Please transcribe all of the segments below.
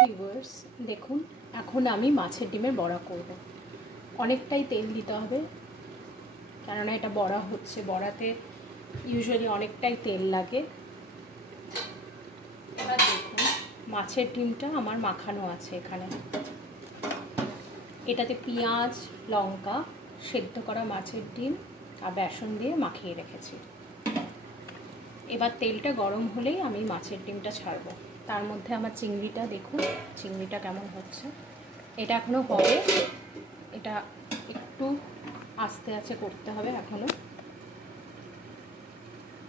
Viewers দেখুন, এখন আমি মাছের ডিমের বড়া করব। অনেকটাই তেল দিতে হবে, কেননা এটা বড়া হচ্ছে। বড়াতে ইউজুয়ালি অনেকটাই তেল লাগে। এবার দেখুন, মাছের ডিমটা আমার মাখানো আছে এখানে। এটাতে পেঁয়াজ, লঙ্কা, সেদ্ধ করা মাছের ডিম আর বেসন দিয়ে মাখিয়ে রেখেছি। এবার তেলটা গরম হলেই আমি মাছের ডিমটা ছাড়বো। তার মধ্যে আমার চিংড়িটা দেখুন, চিংড়িটা কেমন হচ্ছে। এটা এখনও হবে, এটা একটু আস্তে আস্তে করতে হবে এখনও।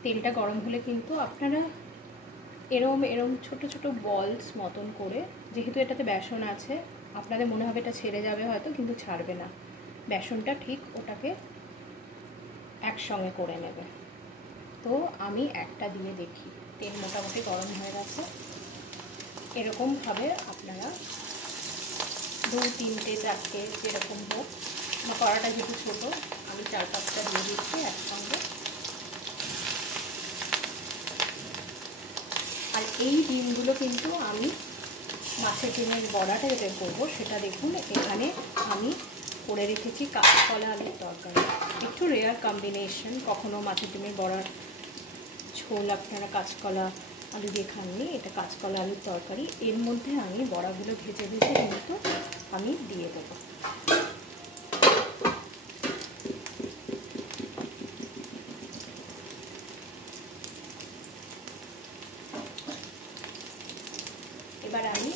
তেলটা গরম হলে কিন্তু আপনারা এরম ছোট ছোট বলস মতন করে, যেহেতু এটাতে বেসন আছে, আপনাদের মনে হবে এটা ছেড়ে যাবে হয়তো, কিন্তু ছাড়বে না। বেসনটা ঠিক ওটাকে একসঙ্গে করে নেবে। তো আমি একটা দিয়ে দেখি, তেল মোটামুটি গরম হয়ে গেছে। এরকমভাবে আপনারা 2, 3, 4 যেরকম হোক, আমার কড়াটা যেহেতু ছোটো, আমি 4-5টা দিয়ে দিচ্ছি একসঙ্গে। আর এই ডিমগুলো কিন্তু আমি মাছের ডিমের বড়াটা যেটা করবো সেটা দেখুন, এখানে আমি করে রেখেছি কাঁচকলা আলুর তরকারি। একটু রেয়ার কম্বিনেশন, কখনো মাছের ডিমের বড়ার ঝোল আপনারা কাঁচকলা আলু দিয়ে খাননি, এটা কাঁচকলা আলুর তরকারি। এর মধ্যে আমি বড়াগুলো ভেজে ভেজে কিন্তু আমি দিয়ে দেবো। এবার আমি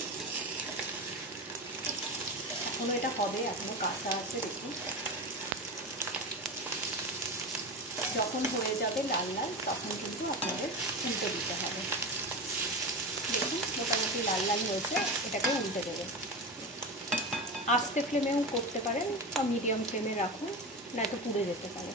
এখনো এটা হবে, এখনো কাঁচা আছে, দেখুন। যখন হয়ে যাবে লাল লাল, তখন কিন্তু আপনাদের উল্টে দিতে হবে। দেখুন মোটামুটি লাল লাল হয়েছে, এটাকে উল্টে দেবেন। আস্তে ফ্লেমেও করতে পারেন বা মিডিয়াম ফ্লেমে রাখুন, নয়তো পুড়ে যেতে পারে।